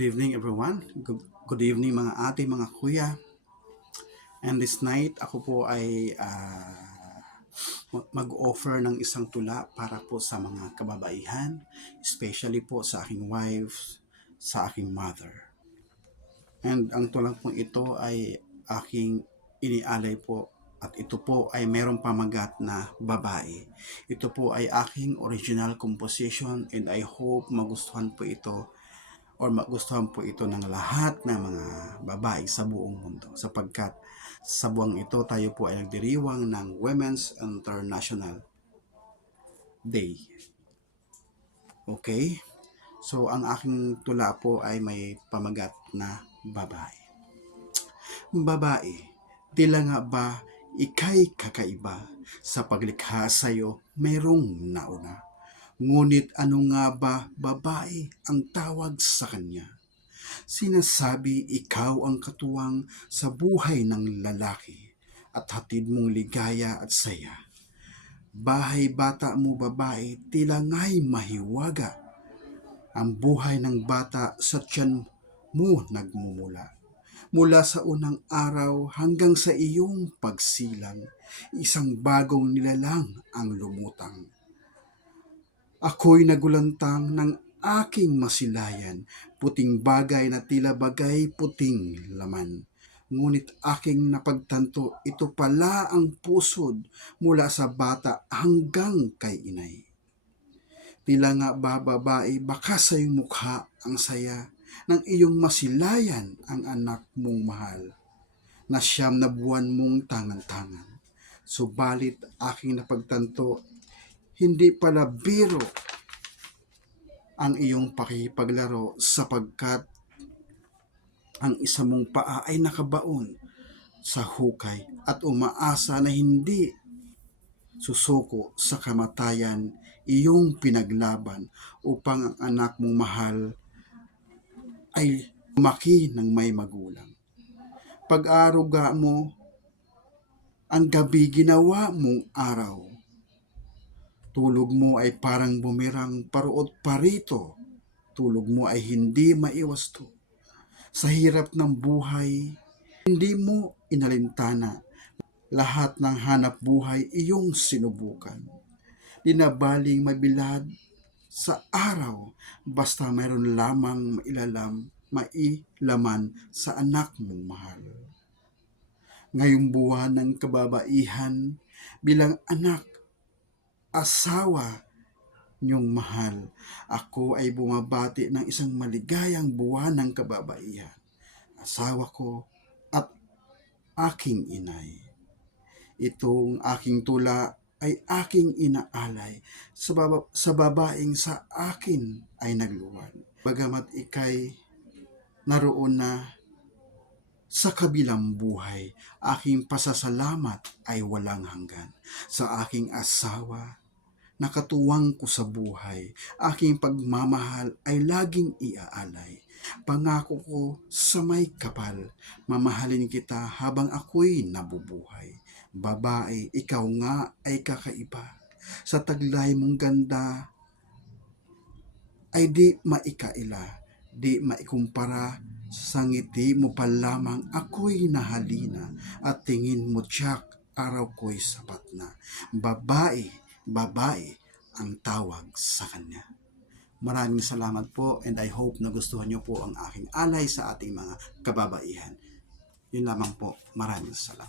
Good evening everyone. Good evening mga ate, mga kuya. And this night, ako po ay mag-offer ng isang tula para po sa mga kababaihan, especially po sa aking wife, sa aking mother. And ang tulang po ito ay aking inialay po at ito po ay merong pamagat na babae. Ito po ay aking original composition and I hope magustuhan po ito or magustuhan po ito ng lahat ng mga babae sa buong mundo sapagkat sa buwang ito tayo po ay nagdiriwang ng Women's International Day. Okay? So ang aking tula po ay may pamagat na babae. Babae, tila nga ba ika'y kakaiba sa paglikha sa'yo mayroong nauna? Ngunit ano nga ba babae ang tawag sa kanya? Sinasabi ikaw ang katuwang sa buhay ng lalaki at hatid mong ligaya at saya. Bahay bata mo babae tila nga'y mahiwaga. Ang buhay ng bata sa tiyan mo nagmumula. Mula sa unang araw hanggang sa iyong pagsilang, isang bagong nilalang ang lumutang. Ako'y nagulantang ng aking masilayan, puting bagay na tila bagay puting laman. Ngunit aking napagtanto, ito pala ang pusod mula sa bata hanggang kay inay. Tila nga ba babae, baka sa iyong mukha ang saya ng iyong masilayan ang anak mong mahal, na siyam na buwan mong tangan-tangan. Subalit aking napagtanto, hindi pala biro ang iyong pakipaglaro sapagkat ang isa mong paa ay nakabaon sa hukay at umaasa na hindi susuko sa kamatayan iyong pinaglaban upang ang anak mong mahal ay lumaki ng may magulang. Pag-aaruga mo, ang gabi ginawa mong araw. Tulog mo ay parang bumirang paruot parito. Tulog mo ay hindi maiwasto. Sa hirap ng buhay, hindi mo inalintana. Lahat ng hanap buhay iyong sinubukan. Dinabaling mabilad sa araw, basta mayroon lamang mailaman sa anak mong mahal. Ngayong buwan ng kababaihan, bilang anak, asawa niyong mahal, ako ay bumabati ng isang maligayang buwan ng kababaihan. Asawa ko at aking inay. Itong aking tula ay aking inaalay sa babaeng sa akin ay nagluwan. Bagamat ikay naroon na sa kabilang buhay, aking pasasalamat ay walang hanggan sa aking asawa, nakatuwang ko sa buhay, aking pagmamahal ay laging iaalay. Pangako ko sa may kapal, mamahalin kita habang ako'y nabubuhay. Babae, ikaw nga ay kakaiba. Sa taglay mong ganda ay di maikaila, di maikumpara. Sa ngiti mo pa lamang ako'y nahalina at tingin mo tiyak araw ko'y sapat na. Babae, babae ang tawag sa kanya. Maraming salamat po and I hope nagustuhan niyo po ang aking alay sa ating mga kababaihan. Yun lamang po. Maraming salamat.